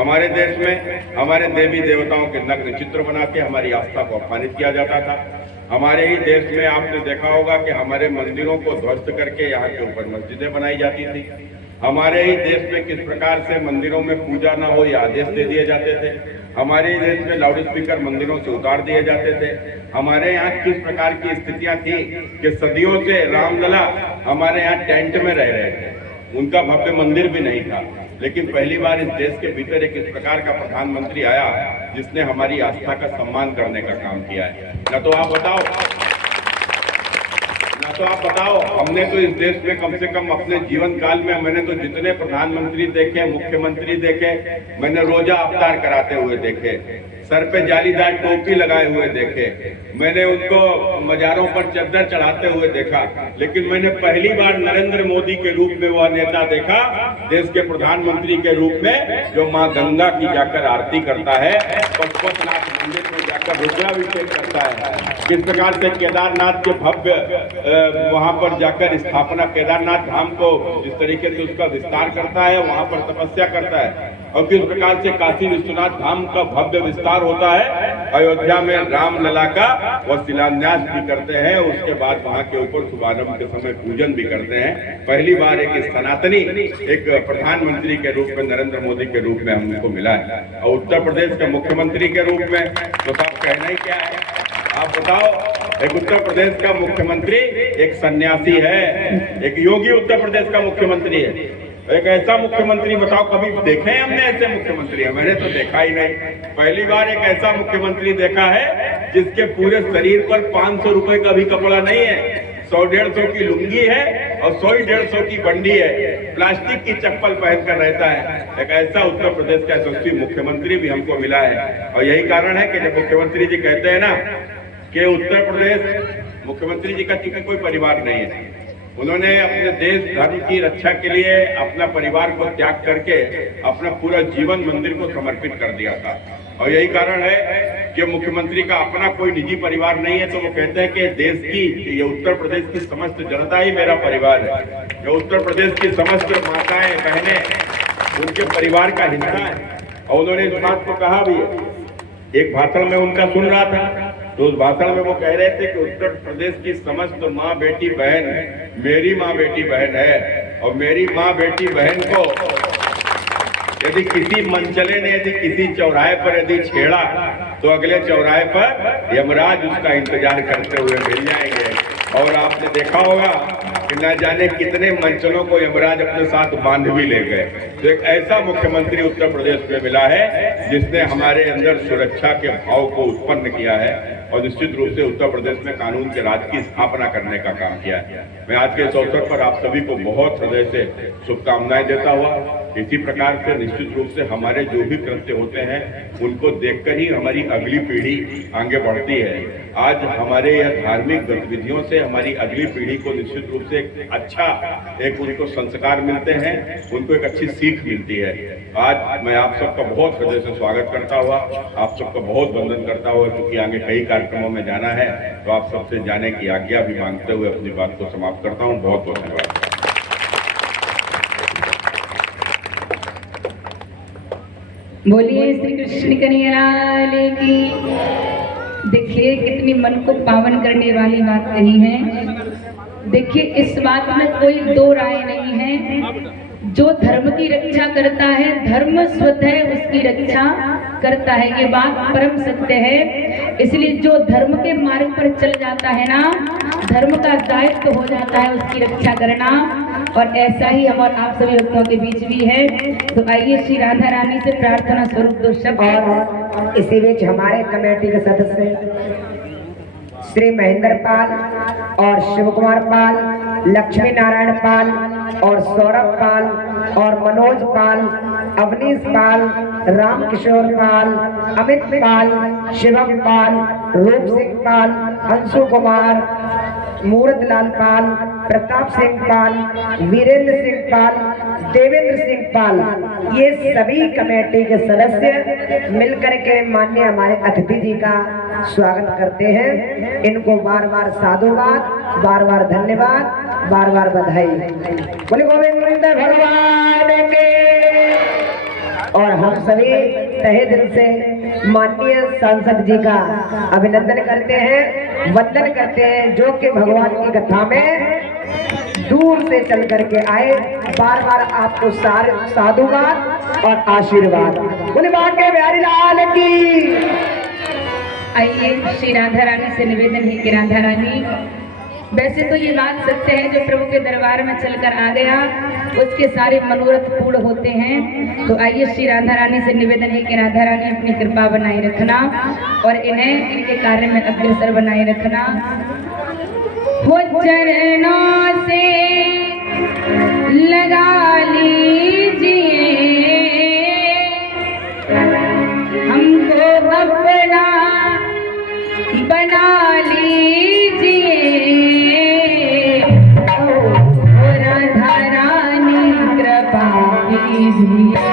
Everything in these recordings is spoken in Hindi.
हमारे देश में हमारे देवी देवताओं के नग्न चित्र बना के हमारी आस्था को अपमानित किया जाता था। हमारे ही देश में आपने देखा होगा कि हमारे मंदिरों को ध्वस्त करके यहाँ के ऊपर मस्जिदें बनाई जाती थी। हमारे ही देश में किस प्रकार से मंदिरों में पूजा न हो ये आदेश दे दिए जाते थे। हमारे ही देश में लाउड स्पीकर मंदिरों से उतार दिए जाते थे। हमारे यहाँ किस प्रकार की स्थितियां थी कि सदियों से रामलला हमारे यहाँ टेंट में रह रहे थे, उनका भव्य मंदिर भी नहीं था। लेकिन पहली बार इस देश के भीतर एक इस प्रकार का प्रधानमंत्री आया जिसने हमारी आस्था का सम्मान करने का काम किया है। न तो आप बताओ, हमने तो इस देश में कम से कम अपने जीवन काल में मैंने तो जितने प्रधानमंत्री देखे, मुख्यमंत्री देखे, मैंने रोजा अवतार कराते हुए देखे, सर पे जालीदार टोपी लगाए हुए देखे, मैंने उनको मजारों पर चद्दर चढ़ाते हुए देखा। लेकिन मैंने पहली बार नरेंद्र मोदी के रूप में वह नेता देखा, देश के प्रधानमंत्री के रूप में, जो माँ गंगा की जाकर आरती करता है, पशुपतिनाथ मंदिर में जाकर रुद्राभिषेक करता है, किस प्रकार से केदारनाथ के भव्य वहां पर जाकर स्थापना, केदारनाथ धाम को जिस तरीके से उसका विस्तार करता है, वहां पर तपस्या करता है, और किस प्रकार से काशी विश्वनाथ धाम का भव्य विस्तार होता है। अयोध्या में रामलला का वह शिलान्यास भी करते हैं, उसके बाद वहां के ऊपर शुभारंभ के समय पूजन भी करते हैं। पहली बार एक सनातनी एक प्रधानमंत्री के रूप में नरेंद्र मोदी के रूप में हमको मिला है, और उत्तर प्रदेश के मुख्यमंत्री के रूप में तो साहब कहना ही क्या है। आप बताओ, एक उत्तर प्रदेश का मुख्यमंत्री एक सन्यासी है, एक योगी उत्तर प्रदेश का मुख्यमंत्री है। एक ऐसा मुख्यमंत्री बताओ, कभी देखे हैं हमने ऐसे मुख्यमंत्री? मैंने तो देखा ही नहीं। पहली बार एक ऐसा मुख्यमंत्री देखा है जिसके पूरे शरीर पर 500 रुपए का भी कपड़ा नहीं है, 100-150 की लुंगी है और 100-150 की बंडी है, प्लास्टिक की चप्पल पहनकर रहता है। एक ऐसा उत्तर प्रदेश का यशस्वी मुख्यमंत्री भी हमको मिला है। और यही कारण है कि जब मुख्यमंत्री जी कहते हैं ना कि उत्तर प्रदेश, मुख्यमंत्री जी का चूंकि कोई परिवार नहीं है, उन्होंने अपने देश धर्म की रक्षा के लिए अपना परिवार को त्याग करके अपना पूरा जीवन मंदिर को समर्पित कर दिया था। और यही कारण है कि मुख्यमंत्री का अपना कोई निजी परिवार नहीं है, तो वो कहते हैं कि देश की, ये उत्तर प्रदेश की समस्त जनता ही मेरा परिवार है, ये उत्तर प्रदेश की समस्त माताएं बहनें उनके परिवार का हिस्सा है। और उन्होंने इस बात को कहा भी है। एक भाषण में उनका सुन रहा था, तो उस भाषण में वो कह रहे थे कि उत्तर प्रदेश की समस्त माँ बेटी बहन मेरी माँ बेटी बहन है, और मेरी माँ बेटी बहन को यदि किसी मंचले ने यदि किसी चौराहे पर यदि छेड़ा तो अगले चौराहे पर यमराज उसका इंतजार करते हुए मिल जाएंगे। और आपने देखा होगा कि न जाने कितने मंचलों को यमराज अपने साथ बांध भी ले गए। तो एक ऐसा मुख्यमंत्री उत्तर प्रदेश में मिला है जिसने हमारे अंदर सुरक्षा के भाव को उत्पन्न किया है, और निश्चित रूप से उत्तर प्रदेश में कानून के राज की स्थापना करने का काम किया है। मैं आज के इस अवसर पर आप सभी को बहुत हृदय से शुभकामनाएं देता हुआ, इसी प्रकार से निश्चित रूप से हमारे जो भी कृत्य होते हैं उनको देखकर ही हमारी अगली पीढ़ी आगे बढ़ती है। आज हमारे यह धार्मिक गतिविधियों से हमारी अगली पीढ़ी को निश्चित रूप से एक उनको संस्कार मिलते हैं, उनको एक अच्छी सीख मिलती है। आज मैं आप सबका बहुत हृदय से स्वागत करता हुआ, आप सबका बहुत वंदन करता हुआ, क्योंकि आगे कई कार्यक्रमों में जाना है, तो आप सबसे जाने की आज्ञा भी मांगते हुए अपनी बात को समाप्त करता हूँ। बहुत बहुत धन्यवाद। बोलिए श्री कृष्ण कन्हैया लाल की। देखिए कितनी मन को पावन करने वाली बात कही है। देखिए इस बात में कोई दो राय नहीं है, जो धर्म की रक्षा करता है, धर्म स्वतः उसकी रक्षा करता है, ये बात परम सत्य है। इसलिए जो धर्म के मार्ग पर चल जाता है ना, धर्म का दायित्व हो जाता है उसकी रक्षा करना। और ऐसा ही हमारे आप सभी भक्तों के बीच भी है। तो आइए श्री राधा रानी से प्रार्थना स्वरूप दो शब्द। और इसी बीच हमारे कमेटी के सदस्य श्री महेंद्र पाल और शिव कुमार पाल, लक्ष्मी नारायण पाल और सौरभ पाल और मनोज पाल, अवनीश पाल, राम किशोर पाल, अमित पाल, शिवम पाल, रूप सिंह पाल, अंशु कुमार, मूर्त लाल पाल, प्रताप सिंह पाल, वीरेंद्र सिंह पाल, देवेंद्र सिंह पाल, ये सभी कमेटी के सदस्य मिलकर के माननीय हमारे अतिथि जी का स्वागत करते हैं। इनको बार बार साधुवाद, बार बार धन्यवाद, बार बार बधाई। बोले गोविंद भगवान के। और हम सभी तहे दिल से माननीय सांसद जी का अभिनंदन करते हैं, वंदन करते हैं, जो कि भगवान की कथा में दूर से चल करके आए। बार बार आपको साधुवाद और आशीर्वाद। बोले बांके बिहारी लाल की। आइए श्री राधा रानी से निवेदन है कि राधा रानी, वैसे तो ये बात सत्य है, जो प्रभु के दरबार में चलकर आ गया उसके सारे मनोरथ पूर्ण होते हैं। तो आइए श्री राधा रानी से निवेदन है कि राधा रानी अपनी कृपा बनाए रखना और इन्हें इनके कार्य में अग्रसर बनाए रखना। हो चरणों से लगा लीजिए हमको अपना बना लीजिए, ओ राधा रानी कृपा कीजिए।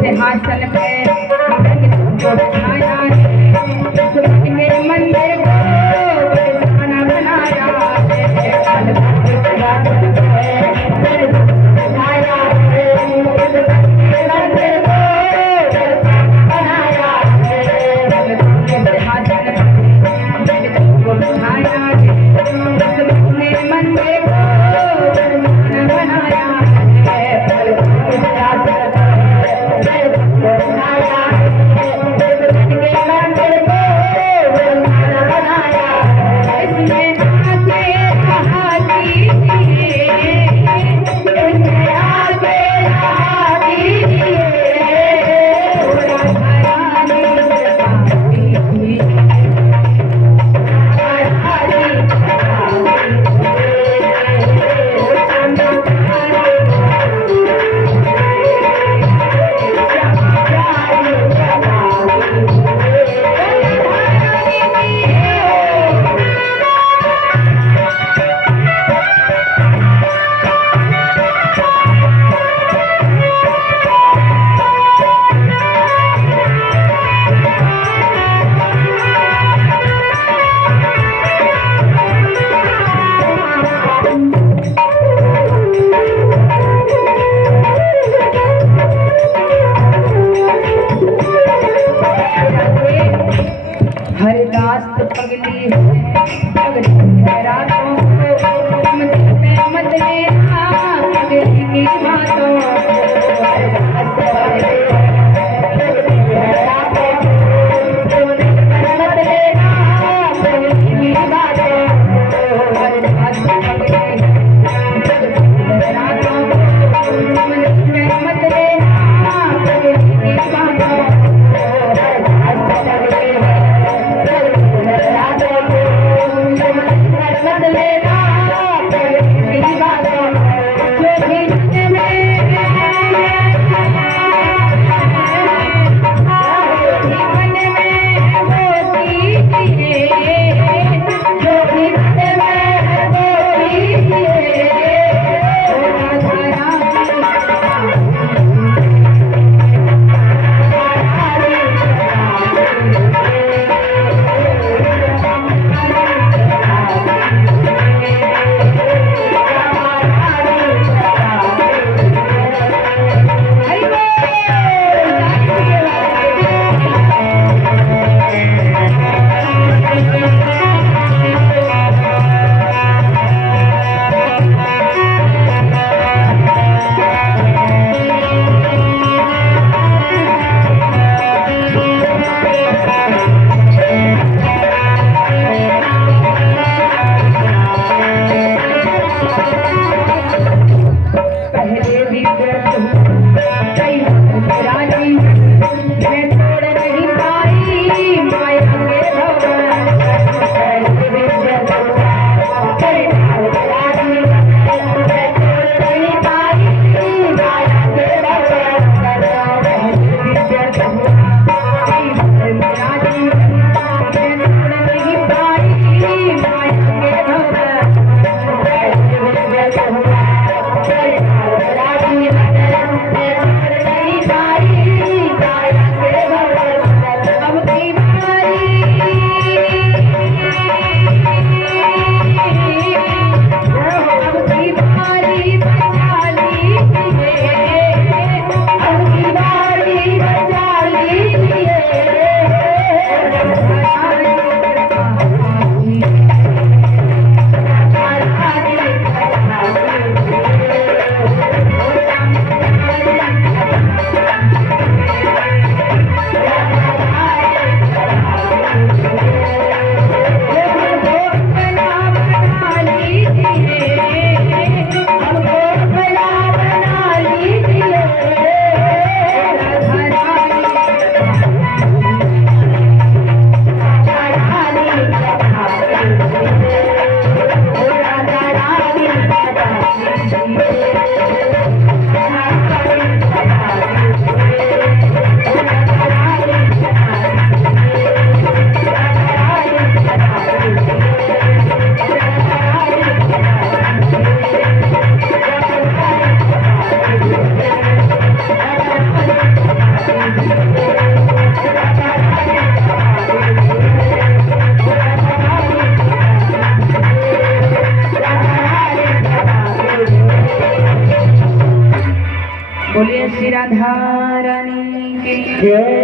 सिंहासन पे बिठाया मेरे मंदिर को खाना बनाया हरिदास पगली रातों को मत लेना पगली की बातों राधा रानी की जय